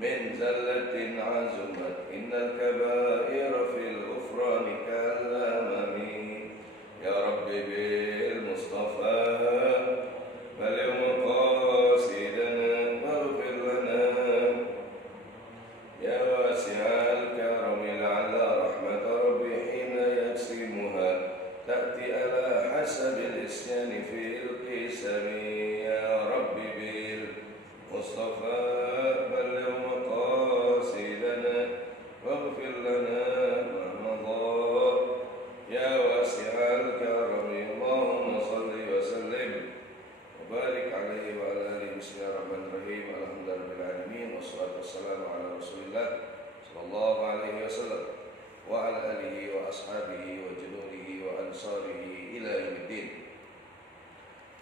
من زلة عزمت إن الكبائر في الغفران كالأمم يا رب بالمصطفى بلغ مقاصدنا واغفر لنا يا واسع الكرم لعل رحمة ربي حين يقسمها تأتي على حسب الإسيان في القسم يا رب بالمصطفى بلغ مقاصدنا واغفر لنا ما مضى يا واسع الكرم اللهم صل وسلم وبارك عليه وعلى آله بسم الله الرحمن الرحيم الحمد لله رب العالمين والصلاة والسلام على رسول الله صلى الله عليه وسلم وعلى آله وأصحابه وجنوده وأنصاره إلى يوم الدين.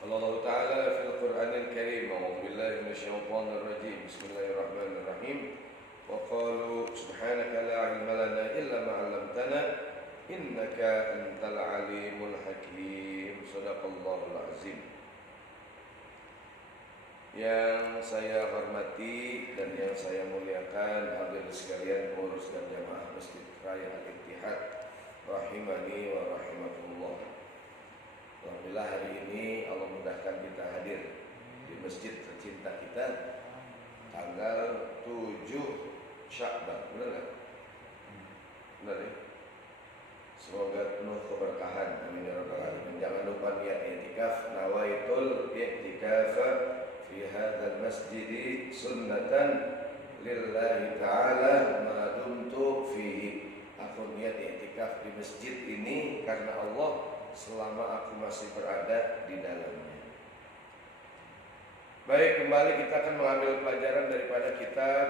قال الله تعالى في القرآن الكريم أعوذ بالله من الشيطان الرجيم بسم الله الرحمن الرحيم وقالوا سبحانك لا علم لنا إلا ما علمتنا إنك أنت العليم الحكيم صدق الله العظيم. Yang saya hormati dan yang saya muliakan hadirin sekalian pengurus dan jamaah Masjid Raya Al-Ittihad rahimani wa rahimakumullah. Alhamdulillah hari ini Allah mudahkan kita hadir di masjid tercinta kita tanggal 7 Sya'ban. Benar kan? Benar ya? Semoga penuh keberkahan. Amin ya rabbal alamin. Jangan lupa niat i'tikaf, nawaitul i'tikaf fi hadzal masjid sunnatan lillahi ta'ala ma dumtu fihi. Aku niat i'tikaf di masjid ini karena Allah selama aku masih berada di dalamnya. Baik, kembali kita akan mengambil pelajaran daripada kitab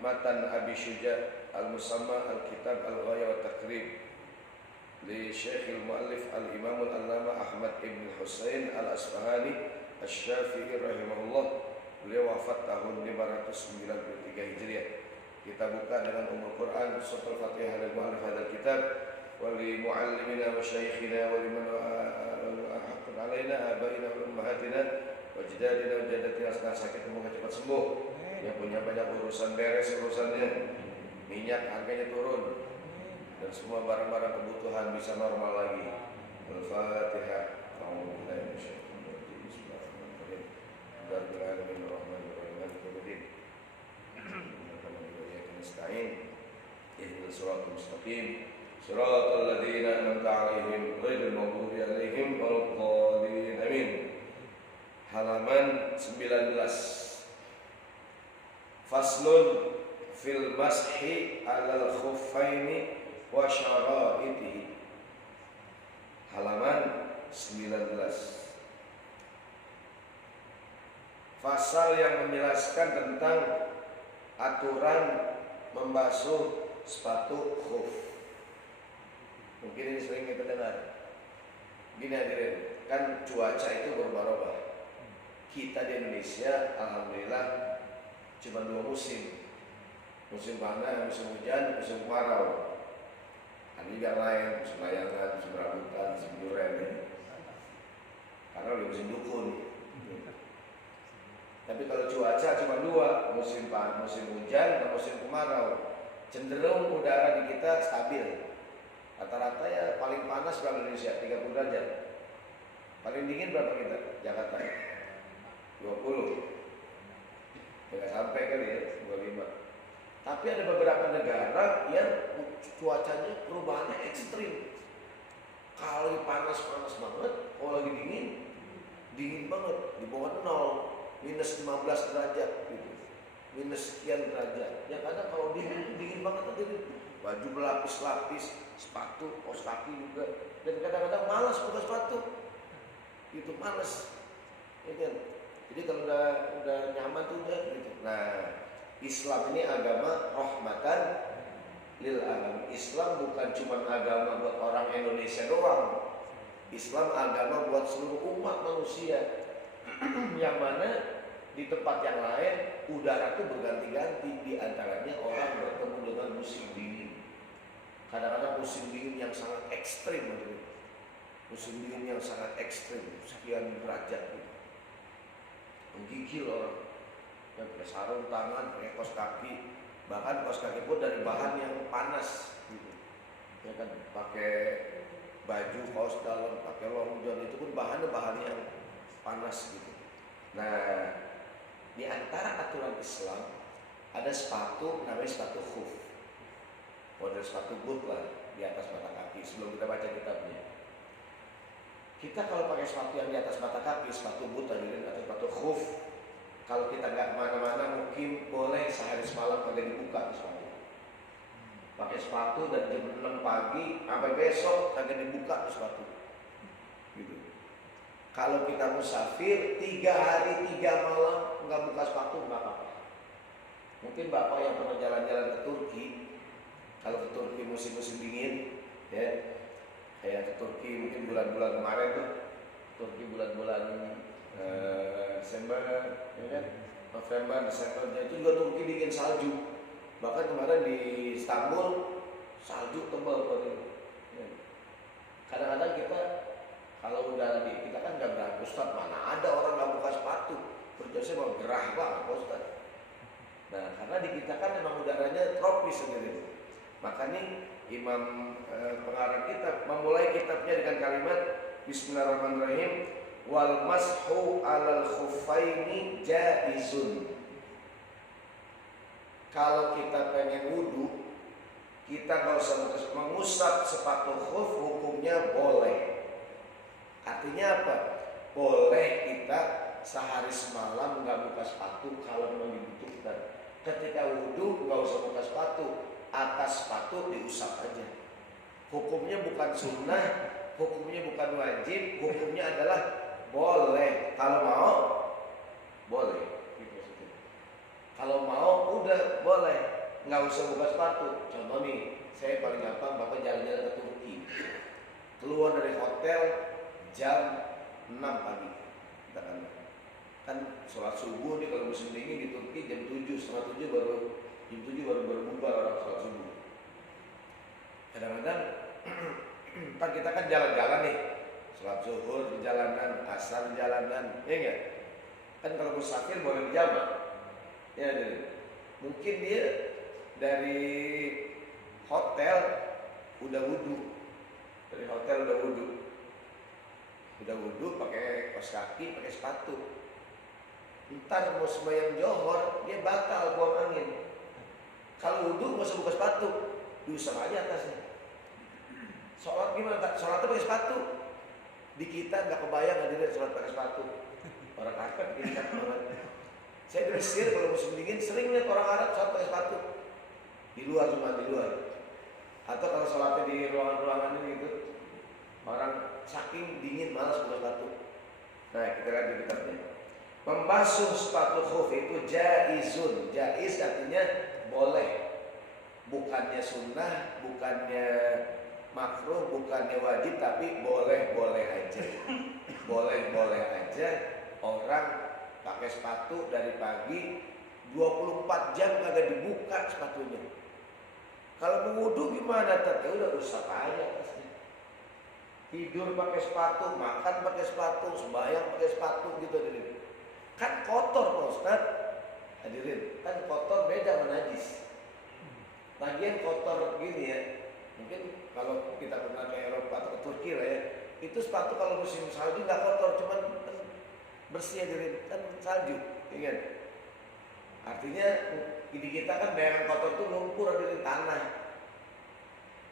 Matan Abi Syuja' Al-Musamma Al-Kitab Al-Ghaya wa Taqrib li Syekhil Mu'allif Al-Imam Al-Allama Ahmad Ibn Husain Al-Asfahani Asy-Syafi'i rahimahullah. Beliau wafat tahun 593 Hijriah. Kita buka dengan Ummul Quran Surat Al-Fatihah dari mu'allif hadzal kitab wa li mu'allimina wa syaikhina wa liman haqqan alaina abaina wa ummahatina wa ajdadina wa jaddatina asna sakit semoga cepat sembuh. Yang punya banyak urusan beres urusannya, minyak harganya turun dan semua barang-barang kebutuhan bisa normal lagi. Al-Fatihah. A'udzubillahi minasyaitonir rajim. Bismillahirrahmanirrahim. Rabbil alamin arrahmanir rahim maliki yaumiddin. Iyyaka na'budu wa iyyaka nasta'in. Ihdinas siratal mustaqim. Siratal ladzina an'amta 'alaihim ghairil maghdubi 'alaihim waladdallin. Amin. Halaman 19. Faslun fil mashi 'alal khuffaini wa syara'itihi. Halaman 19. Fasal yang menjelaskan tentang aturan membasuh sepatu khuf. Mungkin ini sering kita dengar. Gini hadirin, kan cuaca itu berubah-ubah. Kita di Indonesia alhamdulillah cuma 2 musim. Musim panas, musim hujan, musim kemarau. Ada juga lain, musim layangan, musim rambutan, musim durian ya. Karena udah musim dukun. Tapi kalau cuaca cuma 2, musim panas, musim hujan, dan musim kemarau. Cenderung udara di kita stabil. Rata-rata ya paling panas berapa Indonesia? 30 derajat. Paling dingin berapa kita? Jakarta 20. Tidak sampai kali ya, 25. Tapi ada beberapa negara yang cuacanya perubahannya ekstrim. Kalau panas-panas banget, kalau lagi dingin banget, di bawah 0, minus 15 derajat gitu. Minus sekian derajat. Ya kadang kalau dingin banget tuh baju berlapis-lapis, sepatu, kaos kaki juga. Dan kadang-kadang malas buka sepatu. Itu malas. Ya kan? Jadi kalau udah nyaman tuh udah gitu. Nah, Islam ini agama rahmatan lil alamin. Islam bukan cuma agama buat orang Indonesia doang. Islam agama buat seluruh umat manusia. Yang mana di tempat yang lain udara tuh berganti-ganti, di antaranya orang bertemu dengan musim dingin. Kadang-kadang musim dingin yang sangat ekstrim, musim dingin yang sangat ekstrim, sekian derajat gitu. Menggigil orang. Ya, pakai sarung tangan, pakai kaos kaki, bahkan kaos kaki pun dari bahan yang panas, gitu. Ya kan, pakai baju kaos dalam, pakai long john, itu pun bahan yang panas gitu. Nah, di antara aturan Islam ada sepatu namanya sepatu khuf, model sepatu boot lah di atas mata kaki. Sebelum kita baca kitabnya, kita kalau pakai sepatu yang di atas mata kaki, sepatu boot atau sepatu khuf, kalau kita nggak kemana-mana mungkin boleh sehari semalam kagak dibuka sepatu. Pakai sepatu dan jam 6 pagi sampai besok kagak dibuka sepatu. Gitu. Kalau kita musafir 3 hari 3 malam nggak buka sepatu nggak apa-apa. Mungkin bapak yang pernah jalan-jalan ke Turki, kalau ke Turki musim-musim dingin, ya kayak ke Turki mungkin bulan-bulan kemarin tuh, Turki bulan-bulan Desember, ya kan? November, Desember, itu juga Turki dingin salju. Bahkan kemarin di Istanbul salju tebal banget. Ya. Kadang-kadang kita kalau udah kita kan nggak berani, Ustaz, mana ada orang nggak buka sepatu? Berjasa mau gerah banget, Ustaz. Nah, karena di kita kan memang udaranya tropis sendiri. Makanya Imam pengarang kitab memulai kitabnya dengan kalimat Bismillahirrahmanirrahim, wal mashu alal khuffaini jaizun. Kalau kita pengen wudu, kita nggak usah mengusap sepatu khuf, hukumnya boleh. Artinya apa? Boleh kita sehari semalam nggak buka sepatu kalau memang dibutuhkan. Ketika wudu nggak usah buka sepatu, atas sepatu diusap aja. Hukumnya bukan sunnah, hukumnya bukan wajib, hukumnya adalah boleh. Kalau mau, boleh. Kalau mau udah boleh, nggak usah buka sepatu. Contoh nih, saya paling gampang, bapak jalan-jalan ke Turki, keluar dari hotel jam 6 pagi, kan sholat subuh nih kalau musim dingin di Turki jam 7, setengah 7 baru bubar orang sholat subuh. Kadang-kadang kan kita kan jalan-jalan nih, sholat zuhur di jalanan, asar di jalanan, ya enggak? Kan kalau musafir boleh dijamak. Ya, mungkin dia dari hotel udah wudu, pakai kaos kaki, pakai sepatu. Ntar mau sembahyang johor dia batal buang angin. Kalau wudu nggak usah buka sepatu, diusap aja atasnya. Sholat gimana? Sholatnya pakai sepatu. Di kita nggak kebayang ada sholat pakai sepatu. Orang Arab tingkat banget. Saya di Mesir kalau musim dingin sering lihat orang Arab sholat pakai sepatu. Di luar. Atau kalau sholatnya di ruangan-ruangan ini gitu, orang saking dingin malas buka sepatu. Nah, kita lihat di kitabnya. Membasuh sepatu khuf itu jaizun. Jaiz artinya boleh. Bukannya sunnah, bukannya makruh, bukannya wajib, tapi boleh-boleh aja. Boleh-boleh aja orang pakai sepatu dari pagi 24 jam kagak dibuka sepatunya. Kalau mau wudu gimana? Ya udah usap aja atasnya. Tidur pakai sepatu, makan pakai sepatu, sembahyang pakai sepatu gitu hadirin. Kan kotor Pak Ustaz. Hadirin, kan kotor beda sama najis. Bagian kotor gini ya. Mungkin kalau kita pernah ke Eropa atau ke Turki lah ya, itu sepatu kalau musim salju nggak kotor, cuman bersih hadirin, kan salju, ingat. Artinya di kita kan daerah kotor tuh lumpur hadirin, tanah.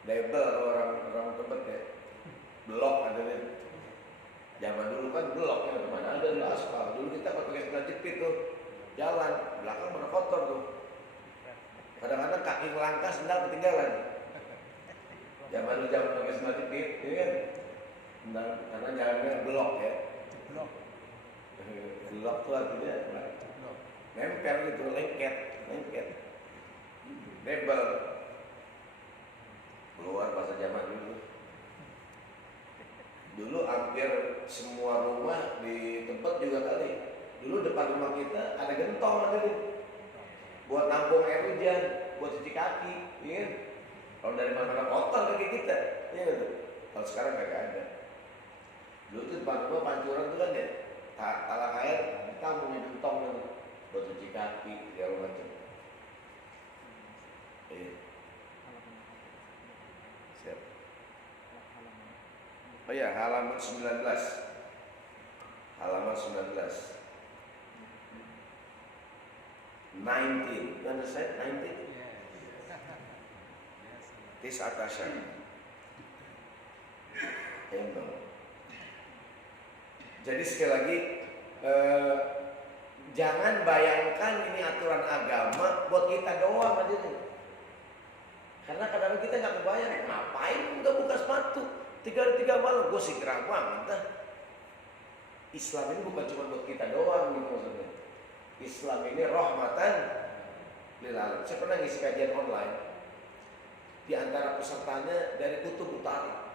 Debel orang tempat ya. Blok hadirin. Zaman dulu kan blok ya, mana ada aspal. Dulu kita pakai sepeda jepit tuh, jalan belakang mana kotor tuh. Kadang-kadang kaki ngelangkah sendal ketinggalan. Zaman pakai sepeda jepit, ya kan? Karena jalannya blok ya. Blok tuh artinya nempel gitu, lengket. Debel. Keluar bahasa zaman dulu. Dulu hampir semua rumah di tempat juga kali. Dulu depan rumah kita ada gentong ada buat nampung air hujan, buat cuci kaki, ya. Kalau dari mana kotor kaki kita, ya gitu. Kalau sekarang kagak ada. Dulu tuh depan rumah pancuran tuh kan ya, talang air, ditampung gentong gitu. buat cuci kaki, segala macam. Iya. Siap. Oh ya, halaman 19. Halaman 19. 19. You understand? 19? Tis atasan. Jadi sekali lagi, jangan bayangkan ini aturan agama buat kita doang hadirin. Karena kadang-kadang kita nggak kebayang, ngapain nggak buka sepatu 3 malam, gue sih gerah banget. Islam ini bukan cuma buat kita doang gitu maksudnya. Islam ini rahmatan lil alamin. Saya pernah ngisi kajian online. Di antara pesertanya dari kutub utara.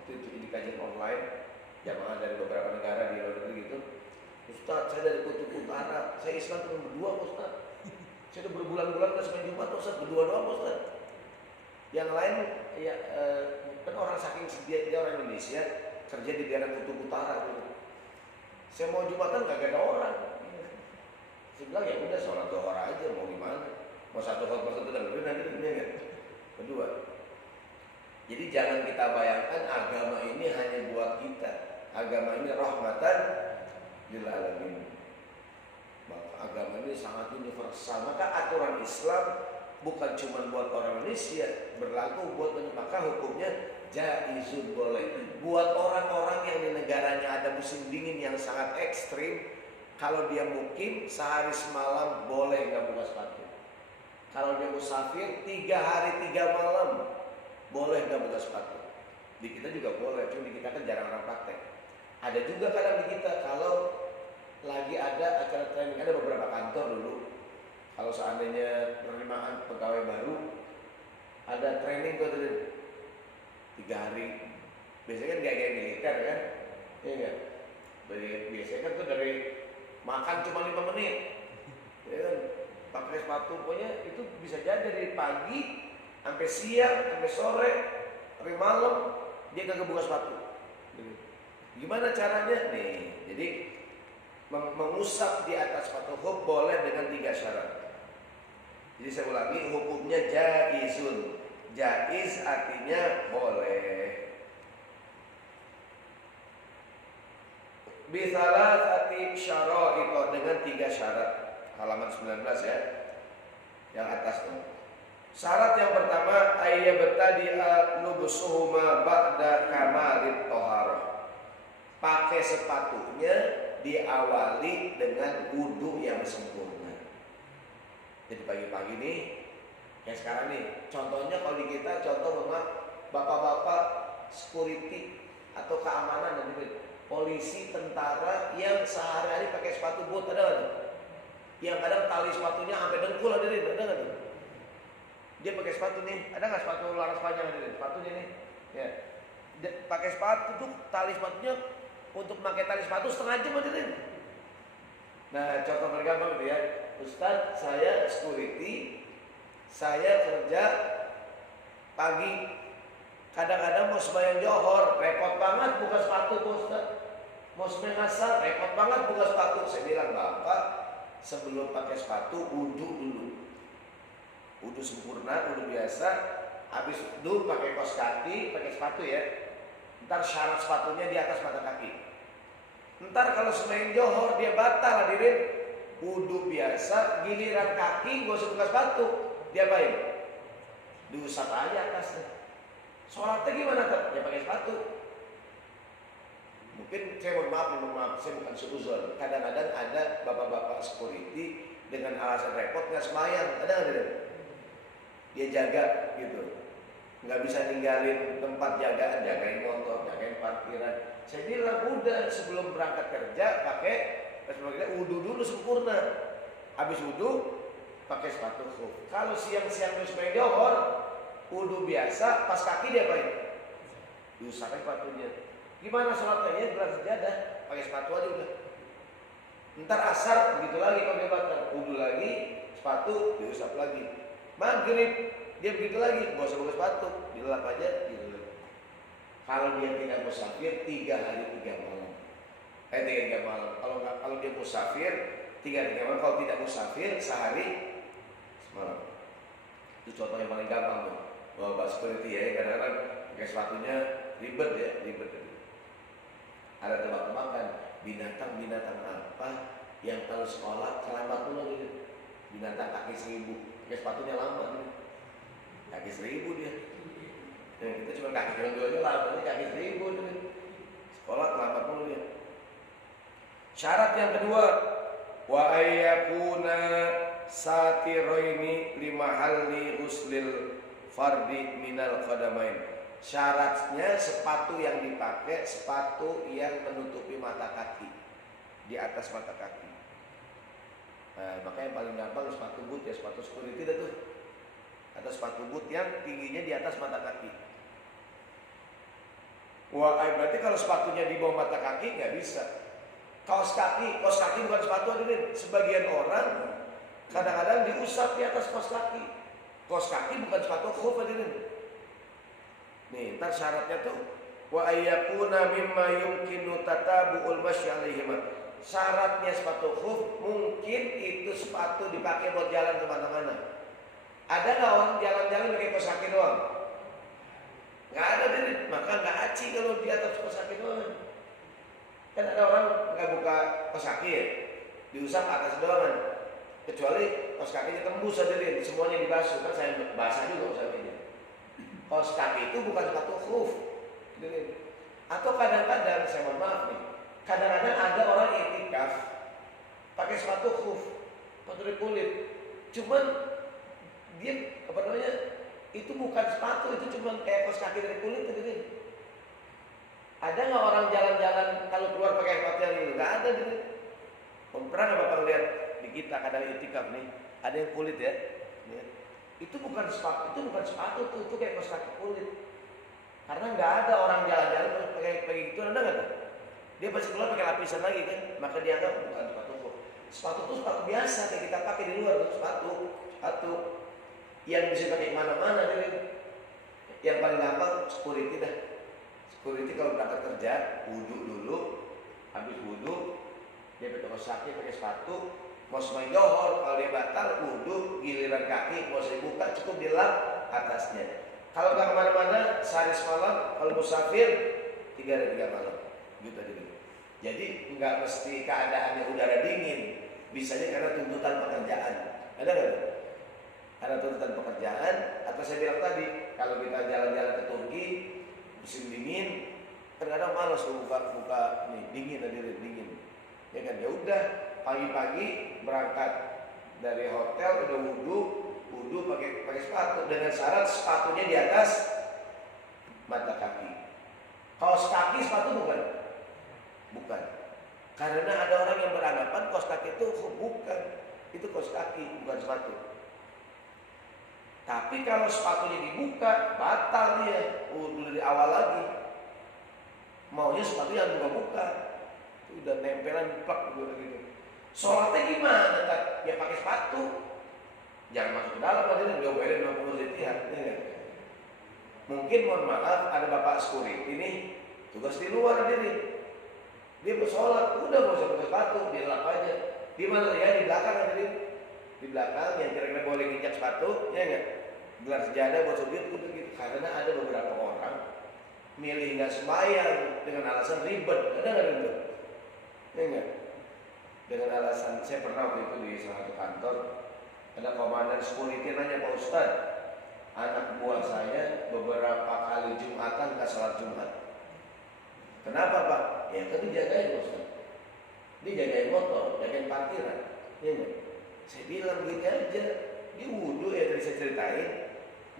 Waktu itu di kajian online, jamaah dari beberapa negara di luar negeri gitu. Ustaz, saya dari kutub utara, saya Islam cuma berdua Ustaz. Saya udah berbulan-bulan ke Senin Jumat Ustaz, berdua doang Ustaz. Yang lain ya kan orang saking sedia, dia orang Indonesia kerja di daerah kutub utara gitu. Saya mau Jumatan gak ada orang. Saya bilang ya udah sholat zuhur aja, mau gimana? Mau satu khutbah satu dan nanti kan. Kedua, jadi jangan kita bayangkan agama ini hanya buat kita. Agama ini rahmatan lil alamin. Agama ini sangat universal. Maka aturan Islam bukan cuma buat orang Indonesia, berlaku buat banyak. Maka hukumnya jaizun, boleh. Buat orang-orang yang di negaranya ada musim dingin yang sangat ekstrim, kalau dia mukim sehari semalam boleh nggak buka sepatu. Kalau dia musafir 3 hari 3 malam boleh nggak buka sepatu. Di kita juga boleh, cuma di kita kan jarang orang praktek. Ada juga kadang di kita kalau lagi ada acara training, ada beberapa kantor dulu. Kalau seandainya penerimaan pegawai baru, ada training tuh 3 hari. Biasanya kan kayak militer kan, iya kan? Biasanya kan tuh dari makan cuma 5 menit, ya kan? Pakai sepatu, pokoknya itu bisa jadi dari pagi sampai siang, sampai sore, sampai malam dia kagak buka sepatu. Gimana caranya? Nih, jadi mengusap di atas sepatu hub boleh dengan 3 syarat. Jadi saya ulangi, hukumnya jaizun. Jaiz artinya boleh. Bisalasati syara'it, dengan 3 syarat. Halaman 19 ya. Yang atas tuh. Syarat yang pertama, ayyabtadi'a lubsuhuma ba'da kamalit thaharah. Pakai sepatunya diawali dengan wudu yang sempurna. Jadi pagi-pagi nih, kayak sekarang nih, contohnya kalau di kita, contoh memang bapak-bapak security atau keamanan dan polisi, tentara yang sehari-hari pakai sepatu boot, ada nggak tuh? Yang kadang tali sepatunya sampai dengkul, ada nggak tuh? Dia pakai sepatu nih, ada nggak sepatu laras panjang, ada sepatunya nih, ya. Pakai sepatu tuh tali sepatunya untuk pakai tali sepatu setengah jam ada nih. Nah contoh mereka bang ya, Ustaz saya security, saya kerja pagi, kadang-kadang mau sembahyang johor, repot banget buka sepatu Ustaz. Mau sembahyang asar, repot banget buka sepatu. Saya bilang bapak, sebelum pakai sepatu wudu dulu, wudu sempurna, wudu biasa. Habis itu pakai kaos kaki, pakai sepatu ya. Ntar syarat sepatunya di atas mata kaki. Ntar kalau sembahyang johor dia batal hadirin. Wudu biasa, giliran kaki gak usah buka sepatu, dia baik diusap aja atasnya. Sholatnya gimana tuh? Ya pakai sepatu. Mungkin saya mohon maaf, saya bukan suzon. Kadang-kadang ada bapak-bapak security dengan alasan repot nggak sembahyang, ada nggak? Dia jaga gitu, nggak bisa ninggalin tempat jagaan, jagain motor, jagain parkiran. Saya bilang udah sebelum berangkat kerja pakai wudu dulu sempurna. Habis wudu pakai sepatu khuf. Kalau siang-siang sembahyang johor, wudu biasa, pas kaki dia apain? Diusap sepatunya. Gimana sholatnya? Gelar sejadah, pakai sepatu aja udah. Ntar asar begitu lagi kalau dia batal, wudu lagi, sepatu diusap lagi. Maghrib dia begitu lagi, gak usah pakai sepatu, dilap aja gitu. Kalau dia tidak musafir 3 hari 3 malam. 3 malam. Kalau dia musafir 3 malam. Kalau tidak musafir sehari semalam. Itu contoh yang paling gampang tuh. Bapak security ya, kadang-kadang pakai sepatunya ribet ya, ribet. Ada tebak-tebakan binatang-binatang apa yang kalau sekolah selamat dulu gitu. Binatang kaki 1000, pakai sepatunya lama gitu. Kaki 1000 dia. Kita cuma kaki dua-duanya lama, ini kaki 1000 gitu. Sekolah selamat dulu dia. Syarat yang kedua, wa ayyakuna satiroini limahalli huslil fardi minal qadamain. Syaratnya sepatu yang dipakai sepatu yang menutupi mata kaki, di atas mata kaki. Nah, makanya yang paling gampang sepatu boot ya, sepatu security itu tuh. Atau sepatu boot yang tingginya di atas mata kaki. Wah, berarti kalau sepatunya di bawah mata kaki nggak bisa. Kaos kaki bukan sepatu hadirin. Sebagian orang kadang-kadang diusap di atas kaos kaki. Kaos kaki bukan sepatu khuf hadirin. Nih, ntar syaratnya tuh wa ayyakuna mimma yumkinu tatabu'ul masyi alaihima. Syaratnya sepatu khuf mungkin itu sepatu dipakai buat jalan kemana-mana. Ada nggak orang jalan-jalan pakai kaos kaki doang? Nggak ada hadirin. Maka nggak aci kalau di atas kaos kaki doang. Kan ada orang nggak buka kaos kaki ya, diusap atas doang. Kecuali kaos kakinya tembus hadirin, semuanya dibasuh. Kan saya basah juga kaos kakinya. Kaos kaki itu bukan sepatu khuf. Atau kadang-kadang, saya mohon maaf nih, kadang-kadang ada orang iktikaf pakai sepatu khuf, sepatu dari kulit. Cuman dia itu bukan sepatu, itu cuma kayak kaos kaki dari kulit gitu. Ada nggak orang jalan-jalan kalau keluar pakai sepatu yang itu? Nggak ada gitu. Pernah nggak bapak lihat di kita kadang iktikaf nih, ada yang kulit ya. Itu bukan sepatu, itu kayak kaos kaki kulit. Karena nggak ada orang jalan-jalan pakai gitu, ada nggak tuh? Dia pasti keluar pakai lapisan lagi kan, maka dianggap bukan sepatu kok. Sepatu itu sepatu biasa kayak kita pakai di luar tuh, sepatu yang bisa pakai mana-mana deh. Yang paling gampang security dah. Security kalau berangkat kerja, wudhu dulu, habis wudhu dia pakai kaos kaki, pakai sepatu. Mau semai johor, kalau dia batal, wudhu, giliran kaki, mau saya buka, cukup dilap atasnya. Kalau nggak kemana-mana, sehari semalam, kalau musafir, 3 hari 3 malam. Gitu. Jadi nggak mesti keadaannya udara dingin, bisanya karena tuntutan pekerjaan. Ada nggak? Ada tuntutan pekerjaan, atau saya bilang tadi, kalau kita jalan-jalan ke Turki, musim dingin, kadang-kadang malas buka nih, dingin. Ya kan, ya udah. Pagi-pagi berangkat dari hotel udah wudhu pakai sepatu dengan syarat sepatunya di atas mata kaki. Kaos kaki sepatu bukan. Karena ada orang yang beranggapan kaos kaki itu bukan, itu kaos kaki bukan sepatu. Tapi kalau sepatunya dibuka batal dia wudhu dari awal lagi. Maunya sepatu yang buka-buka, itu udah nempelan plak gitu. Sholatnya gimana? Ya pakai sepatu. Jangan masuk ke dalam lagi, diomelin sama pengurus Ittihad. Mungkin mohon maaf ada bapak security ini tugas di luar dia bersolat, udah nggak usah pakai sepatu, dia lap aja. Di mana ya? Di belakang hadirin. Di belakang yang kira-kira boleh nginjak sepatu, ya nggak? Gelar sejadah buat sujud udah gitu. Karena ada beberapa orang milih nggak sembahyang dengan alasan ribet, ada nggak ribet? Ya nggak? Dengan alasan, saya pernah waktu itu di salah satu kantor, ada komandan security nanya, Pak Ustadz, anak buah saya beberapa kali Jumatan nggak sholat Jumat. Kenapa Pak? Ya kan dijagain Pak Ustadz. Dia jagain motor, jagain parkiran. Ya nggak? Saya bilang gini aja, di wudhu ya tadi saya ceritain,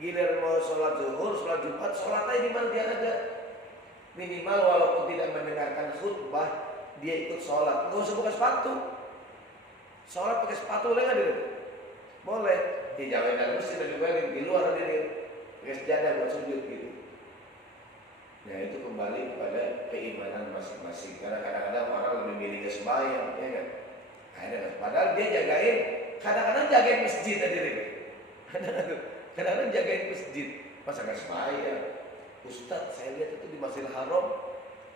giliran mau sholat zuhur, sholat Jumat, sholat aja di mana dia ada. Minimal walaupun tidak mendengarkan khutbah, dia ikut sholat, nggak usah pakai sepatu. Sholat pakai sepatu boleh nggak dia? Boleh. Jangan dalam masjid lebih baik di luar dia pakai sejadah buat sujud gitu. Nah itu kembali kepada keimanan masing-masing. Karena kadang-kadang orang lebih milih sembahyang, ya kan? Padahal dia jagain, kadang-kadang jagain masjid hadirin. Kadang-kadang jagain masjid, masa nggak sembahyang? Ustadz, saya lihat itu di Masjidil Haram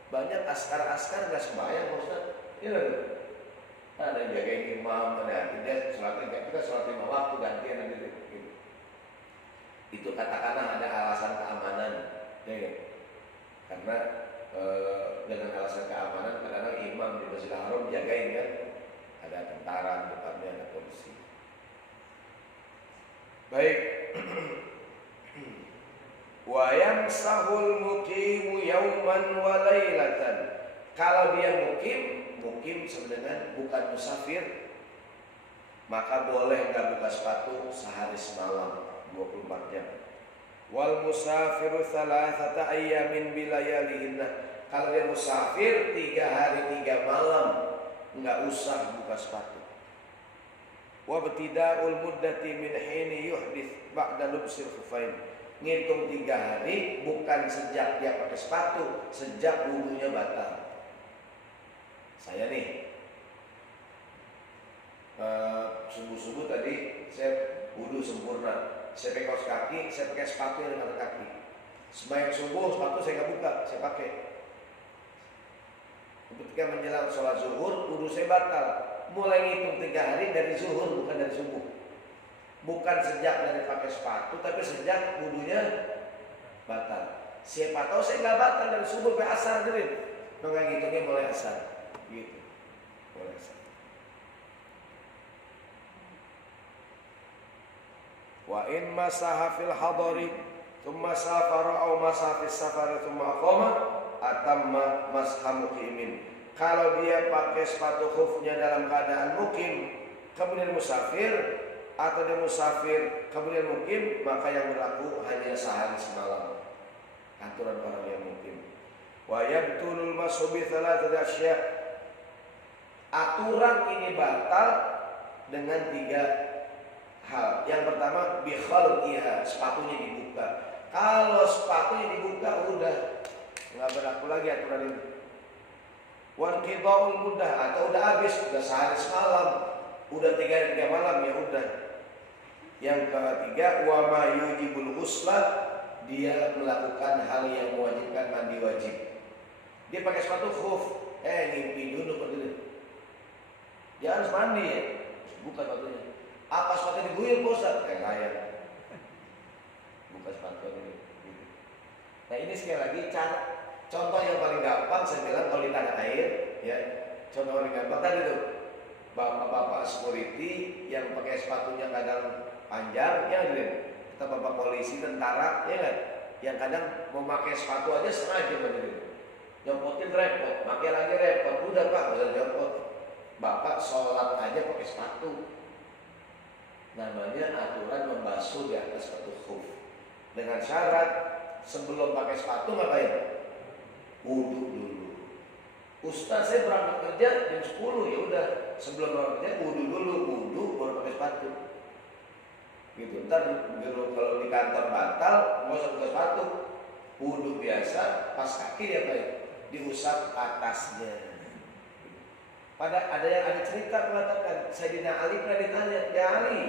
banyak askar-askar nggak sembahyang, Ustadz. Iya kan? Ada yang jagain imam, ada dia sholat kita sholat 5 waktu gantian gitu. Itu katakanlah ada alasan keamanan, ya kan? Karena dengan alasan keamanan kadang-kadang imam di Masjidil Haram jagain kan, ada tentara di depannya, ada polisi. Baik. Wa yamsahul muqimu yauman wa lailatan. Kalau dia mukim sebenarnya bukan musafir, maka boleh nggak buka sepatu sehari semalam 24 jam. Wal musafiru thalathata ayyamin bilayalihinna. Kalau dia musafir 3 hari 3 malam nggak usah buka sepatu. Wa btida'ul muddati min hini yuhdits ba'da lubsil khufain. Ngitung 3 hari bukan sejak dia pakai sepatu, sejak wudunya batal. Saya nih subuh-subuh tadi saya wudu sempurna. Saya pakai kaos kaki, saya pakai sepatu yang dengan kaki. Sembahyang subuh sepatu saya nggak buka, saya pakai. Ketika menjelang sholat zuhur, wudu saya batal. Mulai ngitung 3 hari dari zuhur, bukan dari subuh. Bukan sejak dari pakai sepatu, tapi sejak wudunya batal. Siapa tahu saya nggak batal dari subuh sampai asar gitu. Maka ngitungnya mulai asar, gitu. Mulai asar. Wa in masaha fil hadari thumma safara aw masaha fis safari thumma aqama atamma masha muqimin. Kalau dia pakai sepatu khufnya dalam keadaan mukim kemudian musafir, atau dia musafir kemudian mukim, maka yang berlaku hanya sehari semalam. Aturan orang yang mukim. Wa yabtulul mashu bi thalathati asya'. Aturan ini batal dengan 3 hal. Yang pertama bikhalqiha, sepatunya dibuka. Kalau sepatunya dibuka udah nggak berlaku lagi aturan ini. Wan qida'ul muddah, atau udah habis, udah sehari semalam, udah 3 hari 3 malam, ya udah. Yang ketiga wa ma yujibul ghusla, dia melakukan hal yang mewajibkan mandi wajib. Dia pakai sepatu khuf, ngimpi dulu berdiri. Dia harus mandi ya, buka sepatunya. Apa sepatu diguyur Ustaz? Kayak buka sepatu ini. Nah ini sekali lagi contoh yang paling gampang saya bilang kalau di tanah air, ya contoh paling gampang tadi tuh bapak-bapak security yang pakai sepatunya kadang panjang, ya kan? Atau bapak polisi, tentara, ya kan? Yang kadang mau pakai sepatu aja sengaja begitu. Nyopotin repot, pakai lagi repot. Udah Pak, nggak usah nyopot. Bapak sholat aja pakai sepatu. Namanya aturan membasuh di atas sepatu khuf. Dengan syarat sebelum pakai sepatu ngapain? Wudu dulu. Ustaz saya berangkat kerja jam 10, ya udah sebelum berangkat kerja wudu dulu, wudu baru pakai sepatu. Gitu. Ntar kalau di kantor batal nggak usah pakai sepatu, wudu biasa, pas kaki dia baik diusap atasnya. Ada yang ada cerita mengatakan Sayyidina Ali pernah ditanya, ya Ali,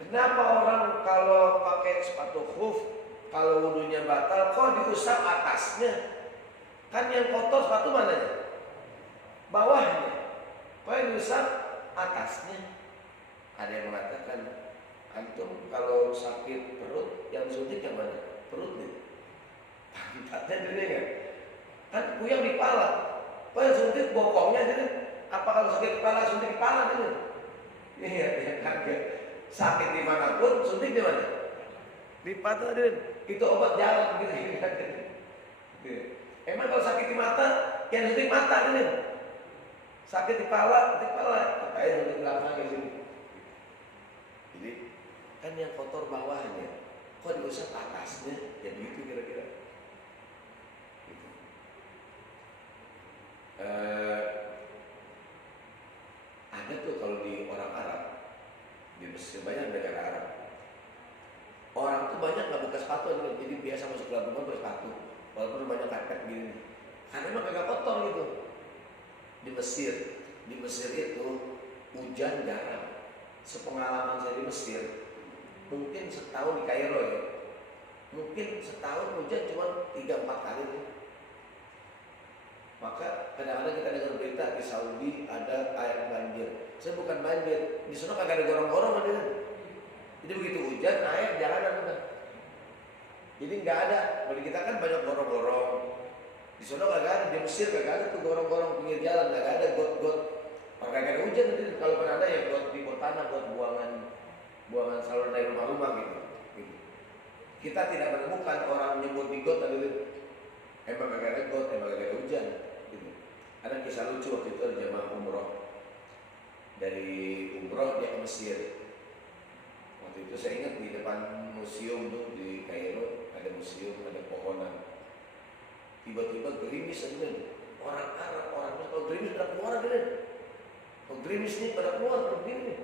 kenapa orang kalau pakai sepatu khuf kalau wudunya batal kok diusap atasnya? Kan yang kotor sepatu mananya? Bawahnya. Kok yang diusap atasnya? Ada yang mengatakan, antum kalau sakit perut yang suntik yang mana? Perut nih. Pantatnya gini kan? Kan kuyang di kepala. Kok yang suntik bokongnya gini? Apa kalau sakit kepala suntik kepala gini? Iya kaget. Sakit dimanapun suntik di mana? Di pantat gini. Itu obat jalan gitu. Emang kalau sakit di mata, yang suntik mata gini. Sakit di kepala, kayak suntik belakang di sini. Jadi kan yang kotor bawahnya, kok diusap atasnya, ya begitu kira-kira. Gitu. Ada tuh kalau di orang Arab, di Mesir banyak negara Arab, orang tuh banyak nggak buka sepatu, jadi biasa masuk dalam rumah pakai sepatu, walaupun banyak karpet gini, karena emang agak kotor gitu. Di Mesir itu hujan jarang. Sepengalaman saya di Mesir, mungkin setahun di Kairo ya, mungkin setahun hujan cuma 3-4 kali nih. Maka kadang-kadang kita dengar berita di Saudi ada air banjir. Saya bukan banjir, di sana kagak ada gorong-gorong ada. Jadi begitu hujan air jalanan udah. Jadi nggak ada. Bagi kita kan banyak gorong-gorong. Di sana kagak ada, di Mesir kagak ada tuh gorong-gorong pinggir jalan, kagak ada got-got. Maka kagak ada hujan nanti. Kalau pernah ada ya got di tanah buat buangan saluran dari rumah-rumah gitu. Kita tidak menemukan orang menyebut di got tadi. Emang kagak ada got, emang kagak ada hujan. Gitu. Ada kisah lucu waktu itu ada jamaah umroh. Dari umroh dia ke Mesir. Waktu itu saya ingat di depan museum tuh di Kairo ada museum, ada pohonan. Tiba-tiba gerimis aja. Orang Arab, orangnya kalau gerimis pada keluar aja. Kalau gerimis nih pada keluar begini.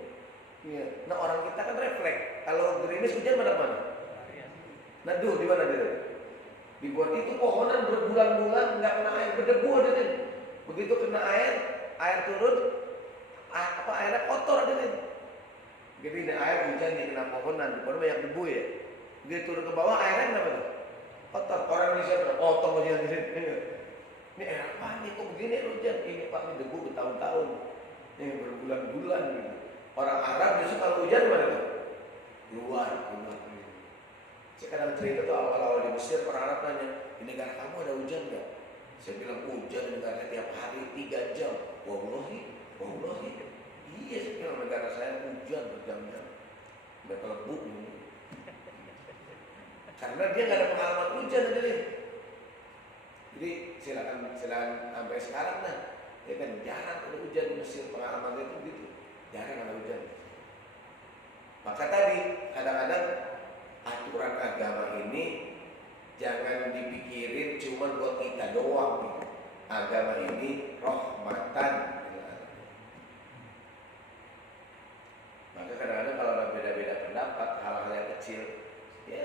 Iya. Nah orang kita kan refleks. Kalau gerimis hujan pada mana? Neduh di mana dia? Dibuat itu pohonan berbulan-bulan nggak kena air, berdebu ada nih. Begitu kena air turun, airnya kotor ada nih. Jadi ini air hujan nih kena pohonan, di pohon banyak debu ya. Begitu turun ke bawah airnya kenapa tuh? Kotor. Orang Indonesia udah kotor aja di sini. Ini air apa nih? Kok begini hujan? Ini pak ini debu bertahun-tahun, ini berbulan-bulan gitu. Orang Arab justru kalau hujan mana tuh? Luar. Saya kadang cerita tuh awal-awal di Mesir, orang Arab nanya, di negara kamu ada hujan nggak? Saya bilang hujan di negara tiap hari 3 jam. Wallahi. Iya, saya bilang negara saya hujan berjam-jam. Udah kelebu. Karena dia nggak ada pengalaman hujan aja nih. Jadi silakan sampai sekarang nah, ya kan jarang ada hujan di Mesir, pengalaman itu gitu, jarang ada hujan. Maka tadi kadang-kadang aturan agama ini jangan dipikirin cuma buat kita doang gitu. Agama ini rahmatan. Maka kadang-kadang kalau ada beda-beda pendapat hal-hal yang kecil, ya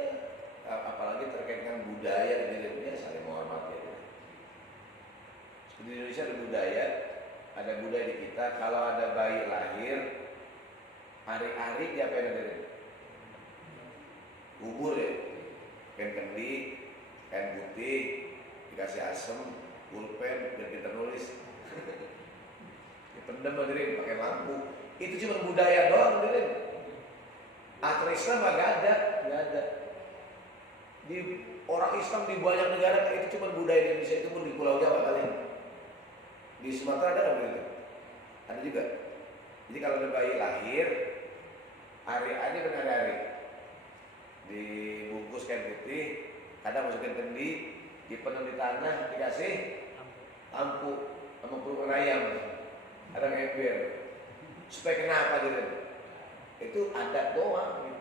apalagi terkait dengan budaya ini saling menghormati. Di Indonesia ada budaya di kita. Kalau ada bayi lahir, hari-hari dia apa yang bubur ya, kain kendi, kain putih, dikasih asem, pulpen, biar kita nulis. Dipendem hadirin pakai lampu. Itu cuma budaya doang hadirin. Aturan Islam nggak ada. Di orang Islam di banyak negara itu cuma budaya di Indonesia itu pun di Pulau Jawa kali. Di Sumatera ada nggak begitu? Ada juga. Jadi kalau ada bayi lahir, hari-hari benar hari. Dibungkus kain putih, kadang masukin kendi, dipenuh di tanah, dikasih lampu sama peluk ayam, ada ember. Supaya kenapa gitu? Itu adat doang. Gitu.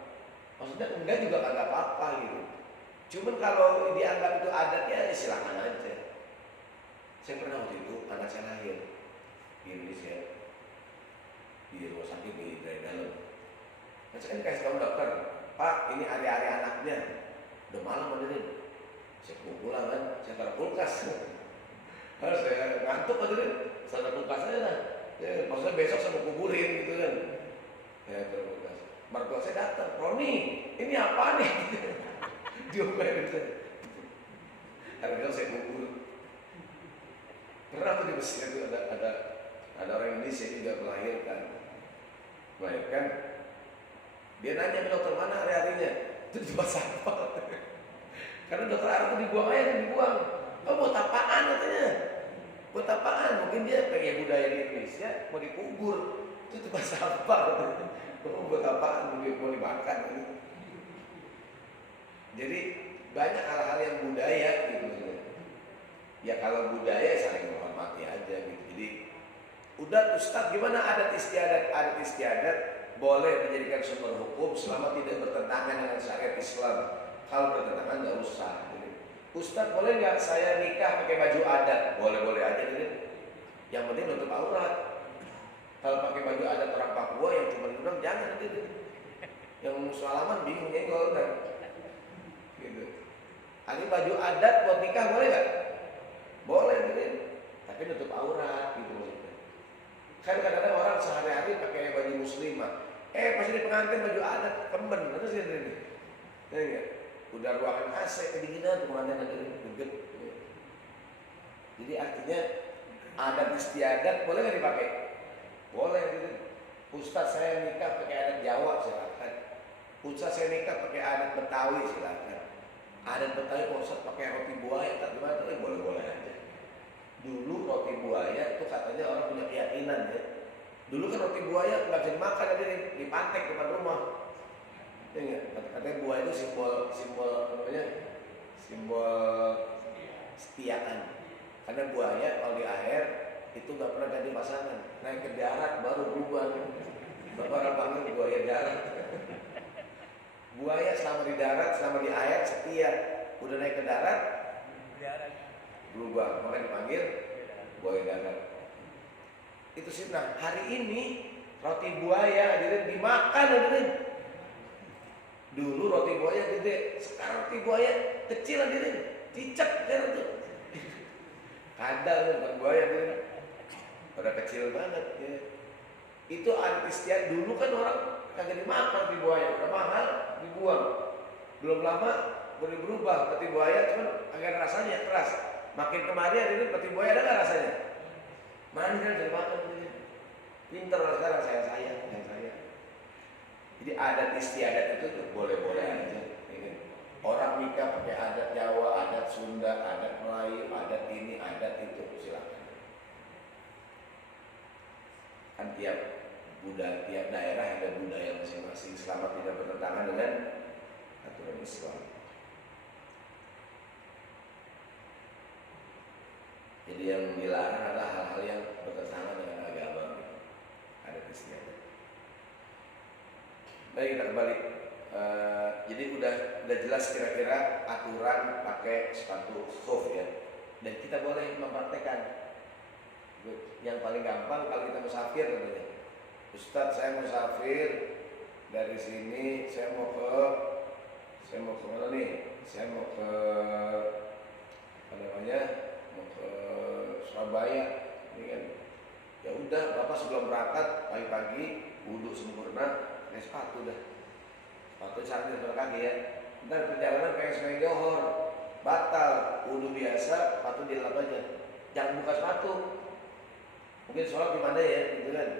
Maksudnya enggak juga kagak apa-apa gitu. Cuman kalau dianggap itu adatnya ya silakan aja. Saya pernah waktu itu anak saya lahir di Indonesia di rumah sakit di dalam. Nah, saya kan dikasih tahu dokter, Pak, ini hari-hari anaknya. Udah malam hadirin. Saya pulang kan, saya taruh kulkas. Harus saya ngantuk hadirin, saya taruh kulkas aja lah. Ya, maksudnya besok saya mau kuburin gitu kan. Ya taruh kulkas. Mertua saya datang, Roni, ini apa nih? Diomelin saya. Hari-hari saya kubur. Pernah tuh di Mesir itu ada orang Indonesia juga melahirkan. Dia nanya ke dokter mana hari-harinya, itu di tempat sampah. Karena dokter Arab itu dibuang aja, dibuang. Oh buat apaan katanya? Buat apaan? Mungkin dia pengen budaya di Indonesia mau dikubur, itu tempat sampah. Oh buat apaan? Mau dimakan. Jadi banyak hal-hal yang budaya gitu. Ya kalau budaya saling menghormati aja gitu. Jadi udah Ustaz gimana adat istiadat boleh dijadikan sumber hukum selama tidak bertentangan dengan syariat Islam. Kalau bertentangan nggak usah. Gitu. Ustaz boleh nggak saya nikah pakai baju adat? Boleh-boleh aja gitu. Yang penting nutup aurat. Kalau pakai baju adat orang Papua yang cuma diundang jangan gitu. Yang salaman bingung nyenggol kan. Gitu. Ini baju adat buat nikah boleh nggak? Boleh gitu. Tapi nutup aurat gitu. Kan kadang-kadang orang sehari-hari pakai baju muslimah. Pas di pengantin baju adat kemben, terus ini. Ya enggak? Udah ruangan AC kedinginan pengantin ada geget. Jadi artinya adat istiadat boleh nggak dipakai? Boleh gitu. Ustaz saya nikah pakai adat Jawa silakan. Ustaz saya nikah pakai adat Betawi silakan. Adat Betawi kalau Ustaz pakai roti buaya tak gimana tuh boleh-boleh aja. Dulu roti buaya itu katanya orang punya keyakinan ya. Dulu kan roti buaya nggak bisa dimakan aja dipantek depan rumah. Ya, katanya buaya itu simbol kesetiaan. Karena buaya kalau di air itu nggak pernah ganti pasangan. Naik ke darat baru berubah. Bapak orang panggil buaya darat. Buaya selama di darat, selama di air setia. Udah naik ke darat berubah, maka dipanggil buaya darat. Itu sih. Nah hari ini roti buaya hadirin dimakan hadirin. Dulu roti buaya gede, sekarang roti buaya kecil hadirin, cicak kan tuh. Kadal bukan buaya hadirin, pada kecil banget ya. Itu adat istiadat. Dulu kan orang kagak dimakan roti buaya, udah mahal dibuang. Belum lama boleh berubah roti buaya, cuman agak rasanya keras. Makin kemari hadirin roti buaya ada nggak rasanya? Mana kan bisa dimakan hadirin. Pinter sekarang saya. Jadi adat istiadat itu boleh-boleh aja. Orang nikah pakai adat Jawa, adat Sunda, adat Melayu, adat ini, adat itu silakan. Kan tiap daerah ada budaya masing-masing selama tidak bertentangan dengan aturan Islam. Jadi yang dilarang adalah hal-hal yang bertentangan dengan agama, adat istiadat. Baik, kita kembali. Jadi udah jelas kira-kira aturan pakai sepatu khuf ya. Dan kita boleh mempraktekkan. Yang paling gampang kalau kita musafir katanya. Ustaz saya musafir dari sini, saya mau ke mana nih? Saya mau ke mau ke Surabaya. Ini kan. Ya udah, Bapak sebelum berangkat pagi-pagi wudhu sempurna. Sepatu dah, sepatu cantik kaki ya. Ntar perjalanan kayak semai Johor, batal, wudhu biasa, sepatu dilap aja. Jangan buka sepatu. Mungkin sholat di mana ya, gitu kan?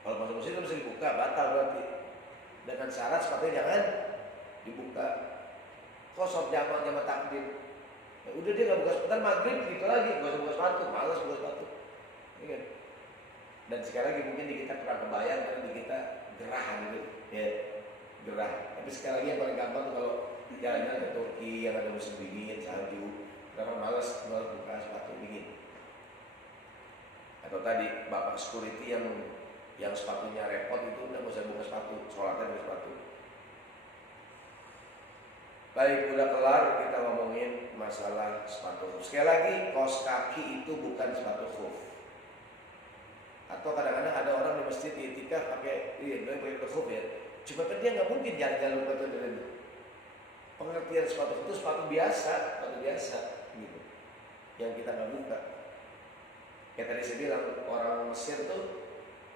Kalau masuk mesin itu mesti dibuka, batal berarti. Dengan syarat sepatunya jangan dibuka. Kosong jamaah takdim. Ya udah dia nggak buka sepatu, maghrib gitu lagi, nggak usah buka sepatu, malas buka sepatu. Ini kan? Dan sekali lagi mungkin di kita kurang kebayang karena di kita gerah gitu ya, gerah. Tapi sekali lagi yang paling gampang tuh kalau jalan-jalan ke Turki yang ada musim dingin, salju, karena malas buka sepatu dingin. Atau tadi bapak security yang sepatunya repot itu udah nggak usah buka sepatu, sholatnya buka sepatu. Baik, udah kelar kita ngomongin masalah sepatu. Sekali lagi, kaos kaki itu bukan sepatu khuf. Atau kadang-kadang ada orang di masjid i'tikaf pakai khuf ya. Cuma kan dia nggak mungkin jalan-jalan sepatu dengan pengertian sepatu itu sepatu biasa gitu. Yang kita nggak buka. Kayak tadi saya bilang orang Mesir tuh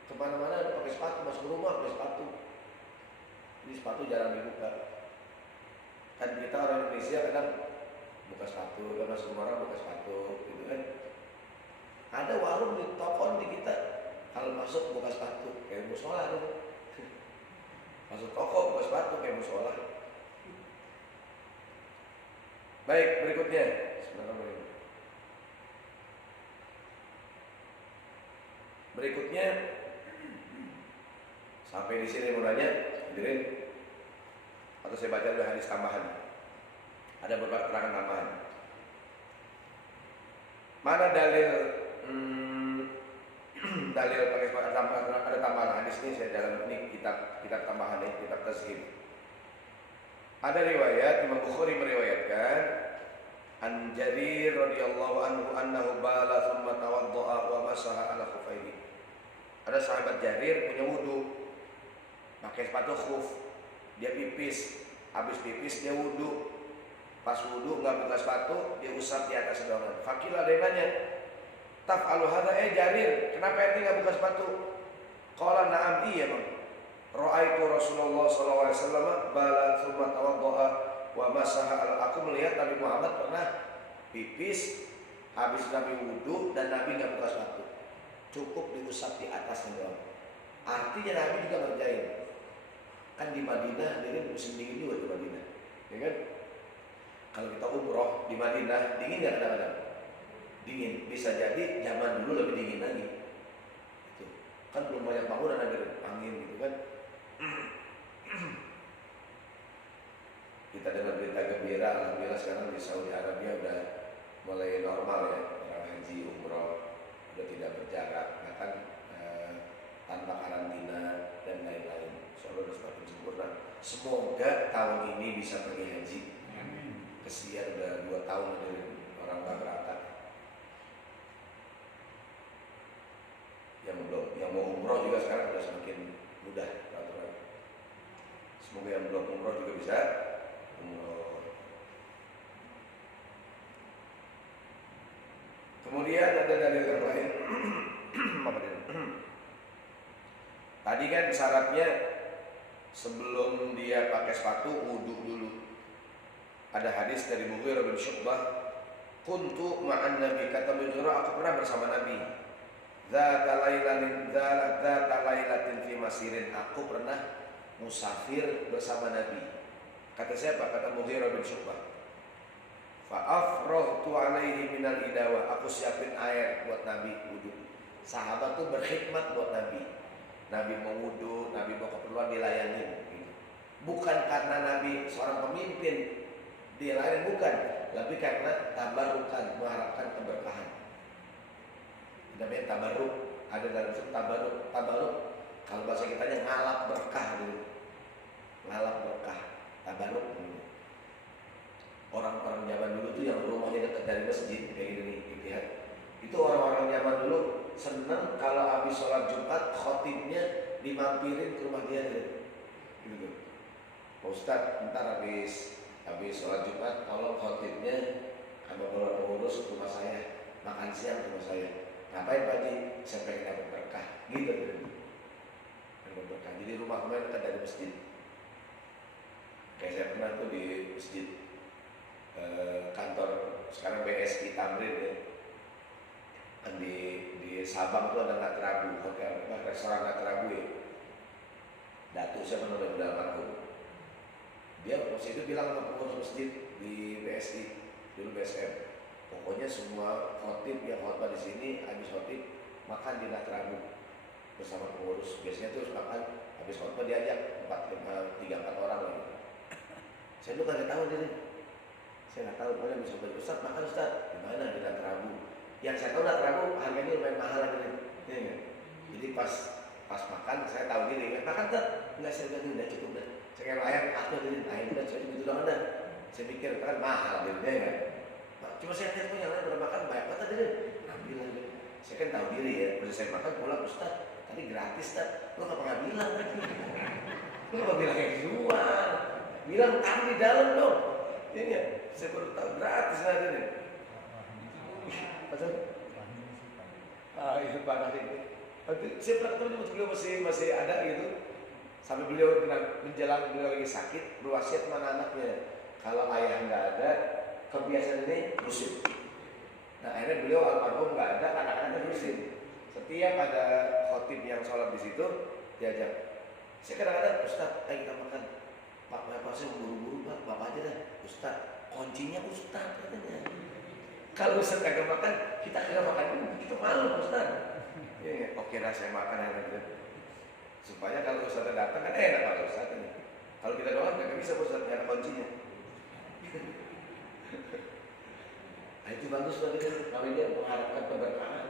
kemana-mana ada pakai sepatu, masuk rumah pakai sepatu. Jadi sepatu jarang dibuka. Kan kita orang Indonesia kadang buka sepatu, kan masuk rumah orang buka sepatu, gitu kan. Ada warung di toko di kita. Kalau masuk buka sepatu kayak musola tuh. Masuk toko buka sepatu kayak musola. Baik, berikutnya. Berikutnya sampai di sini mau nanya, hadirin. Atau saya baca dulu hadis tambahan. Ada beberapa keterangan tambahan. Mana dalil pakai ada tambahan hadis ini saya dalam ini kitab tambahan ini, kitab tazhib. Ada riwayat Imam Bukhari meriwayatkan an Jarir radhiyallahu anhu annahu bala thumma tawaddaa wa masaha ala khufaihi. Ada sahabat Jarir punya wudu pakai sepatu khuf, dia pipis, habis pipis dia wudu. Pas wudu nggak buka sepatu, dia usap di atas sedongan. Fakil ada yang nanya, taf'alu hadza Jarir, kenapa ente nggak buka sepatu? Qala na'am, iya bang. Ra'aitu Rasulullah sallallahu alaihi wasallam bala tsumma tawaddaa wa masaha ala. Aku melihat Nabi Muhammad pernah pipis, Habis Nabi wudhu dan Nabi nggak buka sepatu, cukup diusap di atasnya doang. Artinya Nabi juga ngerjain. Kan di Madinah, ini musim dingin juga di Madinah, ya kan? Kalau kita umroh di Madinah, dingin nggak kadang-kadang? Dingin. Bisa jadi zaman dulu lebih dingin lagi. Itu kan belum banyak bangunan, ada angin gitu kan. Kita dengar berita gembira, alhamdulillah sekarang di Saudi Arabia udah mulai normal ya, orang haji umroh udah tidak berjarak, bahkan tanpa karantina dan lain-lain. Insyaallah udah semakin sempurna. Semoga tahun ini bisa pergi haji. Kesian udah 2 tahun dari orang nggak berangkat. Yang mau umroh juga sekarang udah semakin mudah peraturan. Semoga yang belum umroh juga bisa umroh. Kemudian ada dalil yang lain. Tadi kan syaratnya sebelum dia pakai sepatu wudhu dulu. Ada hadis dari Mughirah bin Syu'bah, kuntu ma'an Nabi, kata Mughirah, aku pernah bersama Nabi. Dzata lailatin fi masirin, aku pernah musafir bersama Nabi. Kata siapa? Kata Mughirah bin Syu'bah. Fa'afrahtu alaihi minal idawa, aku siapin air buat Nabi wudhu. Sahabat tuh berkhidmat buat Nabi. Nabi mau wudhu, Nabi mau keperluan, dilayani. Bukan karena Nabi seorang pemimpin dilayani, bukan, tapi karena tabarukan, mengharapkan keberkahan. Namanya tabaruk, ada dalam surat tabaruk. Kalau bahasa kitanya ngalap berkah dulu, ngalap berkah, tabaruk dulu. Orang-orang zaman dulu tuh yang rumahnya dekat dari masjid kayak gini, lihat. Itu orang-orang zaman dulu seneng kalau habis sholat Jumat khotibnya dimampirin ke rumah dia gitu. Pak Ustadz, ntar habis sholat Jumat tolong khotibnya sama beberapa pengurus ke rumah saya, makan siang ke rumah saya. Ngapain Pak Haji? Saya pengen dapat berkah gitu. Dapat berkah. Jadi rumah kemarin dekat dari masjid. Kayak saya pernah tuh di masjid kantor sekarang BSI Tamrin ya. Di Sabang tuh ada Natrabu, hotel, restoran Natrabu ya. Datuk saya pernah udah almarhum. Dia waktu itu bilang sama pengurus masjid di BSI, dulu BSM, pokoknya semua khotib yang khotbah di sini habis khotib makan di Natrabu bersama pengurus. Biasanya terus makan habis khotbah diajak 3-4 orang lagi. Saya tuh nggak tahu diri. Saya nggak tahu mana bisa beli. Ustaz makan Ustaz di mana? Di Natrabu. Yang saya tahu Natrabu harganya lumayan mahal lagi nih. Ya, jadi pas makan saya tahu diri. Makan tak? Enggak, saya udah cukup dah. Saya kira ayam atau diri ayam udah saya gitu doang dah. Saya pikir kan mahal gitu ya kan. Cuma saya lihat yang lain udah makan banyak kata diri. Ambil aja. Saya kan tahu diri ya. Udah saya makan pulang Ustaz. Tadi gratis Ustaz. Lo nggak pernah bilang kan? Lo nggak bilang yang jual. Bilang tahu di dalam dong. Ini ya. Saya baru tahu gratis aja nih. Itu panas ini. Saya pernah ketemu beliau masih ada gitu. Sampai beliau menjelang beliau lagi sakit, berwasiat mana anaknya. Kalau ayah nggak ada, kebiasaan ini rusin. Nah akhirnya beliau almarhum nggak ada, anak-anaknya rusin. Setiap ada khotib yang sholat di situ, diajak. Saya kadang-kadang, Ustaz, ayo kita makan. Pak saya buru-buru Pak, Bapak aja dah. Ustaz, kuncinya Ustaz katanya. Kalau Ustaz kagak makan, kita kagak makan, kita malu Ustaz. Ya, oke lah saya makan aja. Supaya kalau Ustaz datang kan enak kalau Ustaz ini. Kalau kita doang nggak bisa Ustaz, nggak ada kuncinya. Nah, itu bagus bagi dia, kalau dia mengharapkan keberkahan.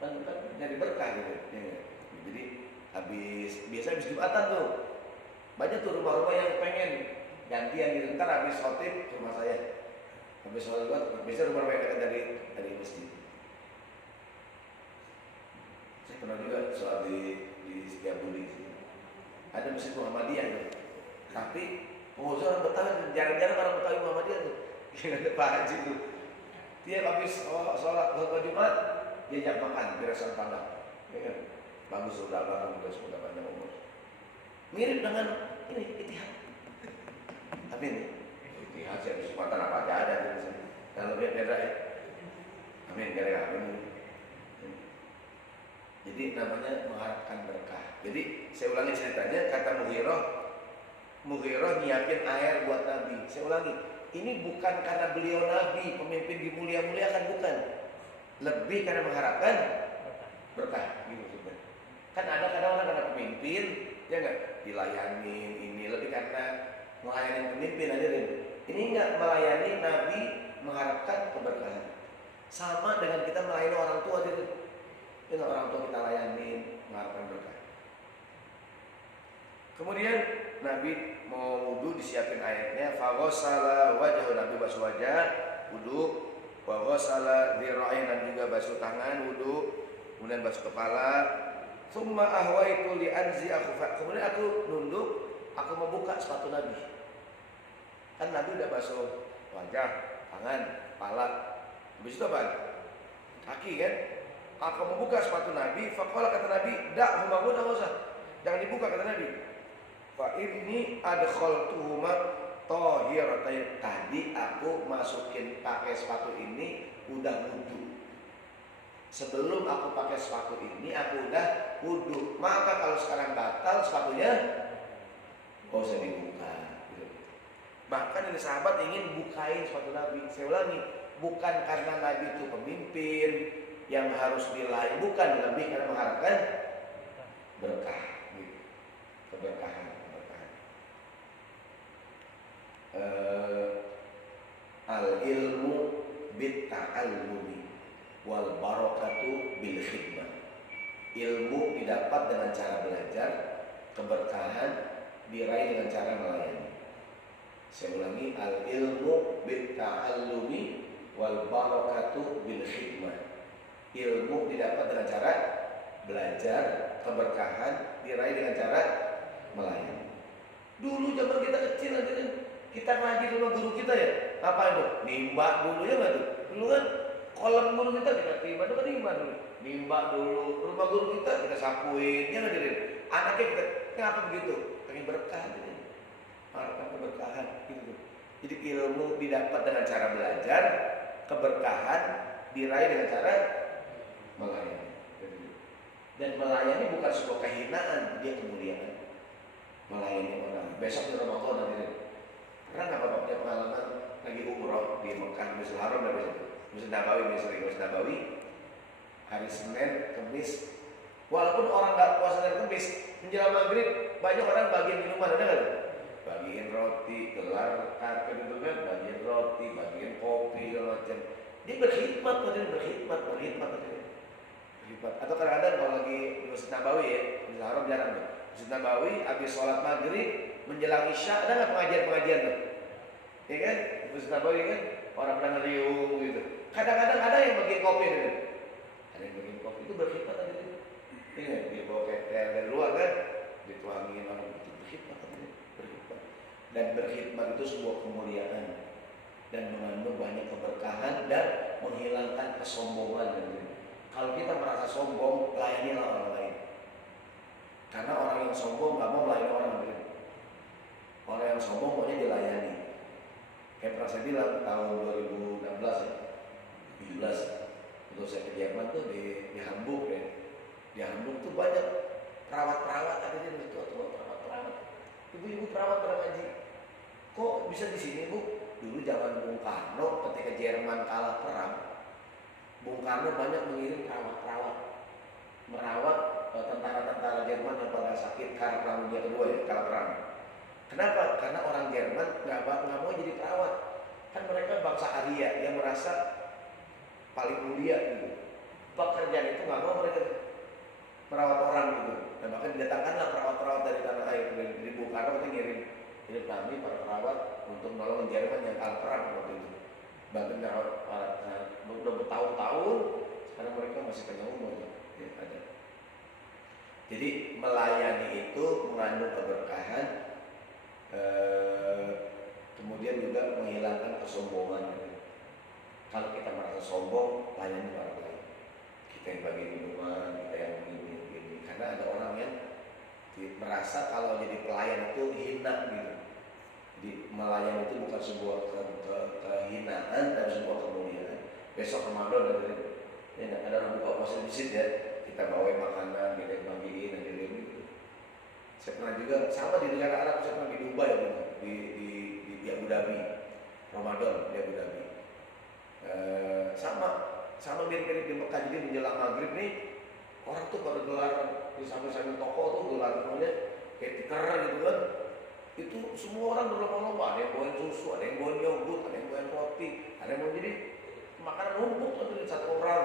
Kan nyari berkah gitu. Ya. Jadi biasa habis Jumatan tuh. Banyak tuh rumah-rumah yang pengen gantian gitu. Ntar habis khotib ke rumah saya. Habis sholat buat, biasanya rumah mereka dari masjid. Saya pernah juga soal di Setiabudi. Ada masjid Muhammadiyah tuh. Tapi pengurus orang Betawi, jarang-jarang orang Betawi Muhammadiyah tuh. Ada Pak Haji tuh. Dia habis sholat Jumat, dia jam makan di restoran Padang. Ya kan? Bagus sudah almarhum, sudah panjang umur. Mirip dengan ini Ittihad. Tapi ini Ittihad saya kesempatan apa aja ada di sini. Dan lebih beda ya. Amin, kira-kira amin. Jadi namanya mengharapkan berkah. Jadi saya ulangi ceritanya, kata Mughirah nyiapin air buat Nabi. Saya ulangi, ini bukan karena beliau Nabi, pemimpin dimulia-muliakan, bukan. Lebih karena mengharapkan berkah. Gitu sebenarnya. Kan ada kadang-kadang karena pemimpin, ya nggak dilayanin ini, lebih karena melayani pemimpin aja deh. Ini nggak melayani Nabi, mengharapkan keberkahan. Sama dengan kita melayani orang tua aja deh. Dengan orang tua kita layani, mengharapkan berkah. Kemudian Nabi mau wudu, disiapin airnya. Faghasala wajhahu, Nabi basuh wajah, wudu. Wa ghasala dhira'ain, dan juga basuh tangan, wudu. Kemudian basuh kepala. Tsumma ahwaitu li anzi akhufa. Kemudian aku nunduk, aku membuka sepatu Nabi. Kan Nabi udah basuh wajah, tangan, kepala. Habis itu apa? Kaki kan? Aku membuka sepatu Nabi. Faqala, kata Nabi, da'huma, enggak usah. Jangan dibuka, kata Nabi. Fa inni adkhaltuhuma tahiratain. Tadi aku masukin pakai sepatu ini udah wudu. Sebelum aku pakai sepatu ini aku udah wudu. Maka kalau sekarang batal sepatunya, gak usah dibuka. Bahkan ini sahabat ingin bukain sepatu Nabi. Saya ulangi, bukan karena Nabi itu pemimpin yang harus dilayani, bukan, lebih karena mengharapkan berkah, keberkahan. Al ilmu bit ta'allumi wal barakatu bil khidmah. Ilmu didapat dengan cara belajar, keberkahan diraih dengan cara melayani. Saya ulangi, al ilmu bit ta'allumi wal barakatu bil khidmah. Ilmu didapat dengan cara belajar, keberkahan diraih dengan cara melayani. Dulu zaman kita kecil aja kan, kita ngaji sama guru kita ya, apa itu? Nimba dulu ya nggak tuh? Dulu kan kolam guru kita timba, itu kan nimba dulu. Nimba dulu, rumah guru kita sapuin, ya nggak jadi. Anaknya kita, kenapa begitu? Pengen berkah gitu. Harapkan keberkahan gitu. Jadi ilmu didapat dengan cara belajar, keberkahan diraih dengan cara melayani. Dan melayani bukan sebuah kehinaan, dia kemuliaan. Melayani orang. Besok di Ramadan nanti. Pernah nggak Bapak punya pengalaman lagi umroh di Mekah, Masjidil Haram dan Masjid Nabawi, Masjid Nabawi, hari Senin, Kamis. Walaupun orang nggak puasa dari Kamis, menjelang maghrib banyak orang bagian minuman, ada nggak? Bagian roti, gelar karpet itu kan, bagian roti, bagian kopi, segala macam. Dia berkhidmat, berkhidmat. Atau kadang-kadang kalau lagi di Masjid Nabawi ya, di Haram jarang tuh. Masjid Nabawi habis sholat maghrib menjelang isya, ada nggak pengajian tuh? Ya kan, di Masjid Nabawi kan orang pada ngeriung gitu. Kadang-kadang ada yang bagian kopi gitu. Ada yang bagian kopi itu berkhidmat aja gitu. Ini dia bawa ketel dari luar kan, dituangin orang itu berkhidmat. Dan berkhidmat itu sebuah kemuliaan dan mengandung banyak keberkahan dan menghilangkan kesombongan. Kalau kita merasa sombong, layanilah orang lain. Karena orang yang sombong nggak mau melayani orang lain. Orang yang sombong maunya dilayani. Kayak pernah saya bilang tahun 2016 ya, 17, untuk saya ke Jerman tuh di Hamburg ya. Di Hamburg tuh banyak perawat-perawat, ada di situ atau perawat-perawat. Ibu-ibu perawat pada ngaji. Kok bisa di sini Bu? Dulu zaman Bung Karno ketika Jerman kalah perang, Bung Karno banyak mengirim perawat-perawat merawat tentara-tentara Jerman yang pada sakit karena perang dunia kedua ya, kalah perang. Kenapa? Karena orang Jerman nggak mau jadi perawat. Kan mereka bangsa Arya yang merasa paling mulia gitu. Pekerjaan itu nggak mau mereka merawat orang gitu. Dan bahkan didatangkanlah perawat-perawat dari tanah air, dari Bung Karno itu ngirim kami para perawat untuk menolong Jerman yang kalah perang waktu itu. Bantu merawat udah bertahun-tahun, sekarang mereka masih panjang umur ya, ada. Jadi melayani itu mengandung keberkahan, kemudian juga menghilangkan kesombongan. Kalau kita merasa sombong, layani orang lain. Kita yang bagi minuman, kita yang begini. Karena ada orang yang merasa kalau jadi pelayan itu hina gitu. Jadi melayani itu bukan sebuah kehinaan dan sebuah kemuliaan. besok Ramadan ya, ada orang buka puasa di masjid ya, kita bawain makanan, kita bagiin, nanti gitu. Saya pernah juga sama di negara Arab, saya pernah di Dubai ya, di Abu Dhabi, Ramadan di Abu Dhabi. Sama mirip-mirip di Mekah. Jadi menjelang maghrib nih orang tuh pada gelar di samping-samping toko tuh gelar namanya kayak tikar gitu kan. Itu semua orang berlomba-lomba, ada yang bawain susu, ada yang bawain yogurt, ada yang bawain roti, ada yang mau jadi makanan numpuk tuh dari satu orang.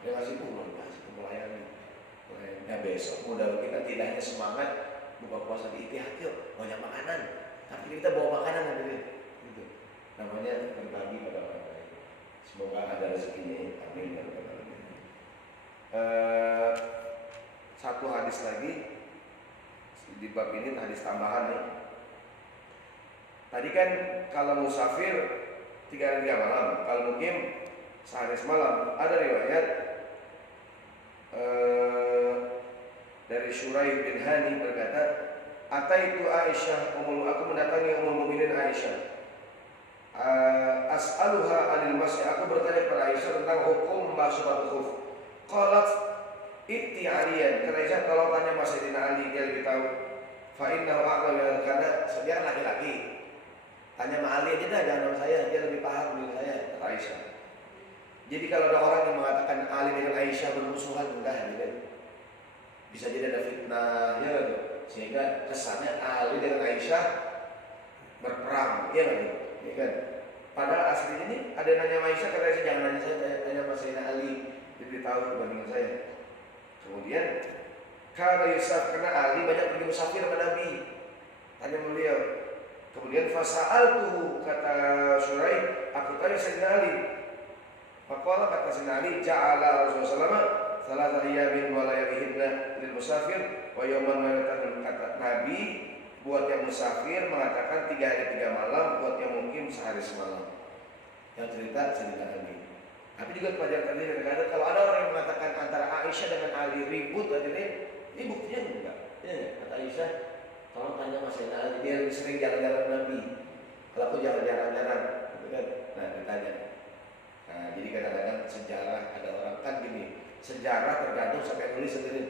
Dia ngasih pulang, kasih ke melayani. Nah besok mudah kita tidak hanya semangat buka puasa di Ittihad, yuk banyak makanan, tapi kita bawa makanan hadirin. Gitu. Namanya berbagi pada orang lain. Semoga ada rezekinya. Amin. Satu hadis lagi di bab ini, hadis tambahan nih. Tadi kan kalau musafir 3 hari 3 malam, kalau mukim sehari semalam. Ada riwayat dari Syuraih bin Hani berkata, Ataitu Aisyah aku mendatangi Ummul Mukminin Aisyah. As'aluha 'anil masih, aku bertanya kepada Aisyah tentang hukum membasuh khuf. Qalat Itti Aliyan, kata Aisyah, kalau tanya Mas Sayyidina Ali, dia lebih tahu. Fa innahu a'lamu, karena dia kan laki-laki. Tanya sama Ali aja dah, jangan sama saya, dia lebih paham dari saya, kata Aisyah. Jadi kalau ada orang yang mengatakan Ali dengan Aisyah bermusuhan, enggak gitu. Bisa jadi ada fitnah, ya gitu. Sehingga kesannya Ali dengan Aisyah berperang, ya gitu. Ya kan? Padahal aslinya ini ada yang nanya Aisyah, kata Aisyah, jangan nanya saya, tanya Mas Sayyidina Ali, lebih tahu dibandingin saya. Kemudian kalau Yusuf, karena Ali banyak pergi musafir sama Nabi, tanya beliau. Kemudian fasa'altuhu, kata Syuraih, aku tanya Sayyidina Ali. Faqala, kata Sayyidina Ali, ja'ala Rasulullah sallallahu alaihi wa layalihinna lil musafir wa yawman wa yawman, kata Nabi buat yang musafir mengatakan 3 hari 3 malam, buat yang mungkin sehari semalam. Yang cerita Sayyidina Ali. Tapi juga pelajaran tadi kadang-kadang kalau ada orang yang mengatakan antara Aisyah dengan Ali ribut aja nih, ini buktinya enggak. Ya, kata Aisyah, tolong tanya Mas Sayyidina Ali, dia lebih sering jalan-jalan Nabi. Kalau aku jalan-jalan, gitu kan? Nah, ditanya. Nah, jadi kadang-kadang sejarah ada orang kan gini, sejarah tergantung siapa yang nulis sendiri.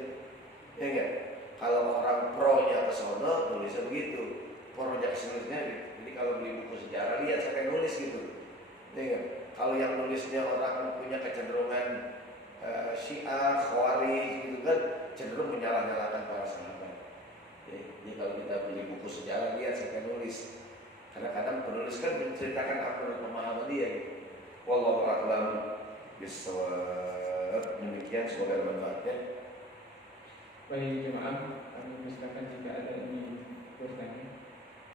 Ya enggak? Kalau orang pro-nya ke sono, nulisnya begitu. Pro-nya ke sini. Jadi kalau beli buku sejarah, lihat siapa yang nulis gitu. Ya enggak? Kalau yang nulisnya orang punya kecenderungan Syiah, Khawarij gitu kan, cenderung menyalah-nyalahkan para sahabat. Jadi kalau kita beli buku sejarah, lihat siapa yang nulis. Karena kadang penulis kan menceritakan apa pemahaman dia. Wallahu a'lam bishawab. Demikian, semoga bermanfaat. Baik jemaah, kami persilakan jika ada ini bertanya.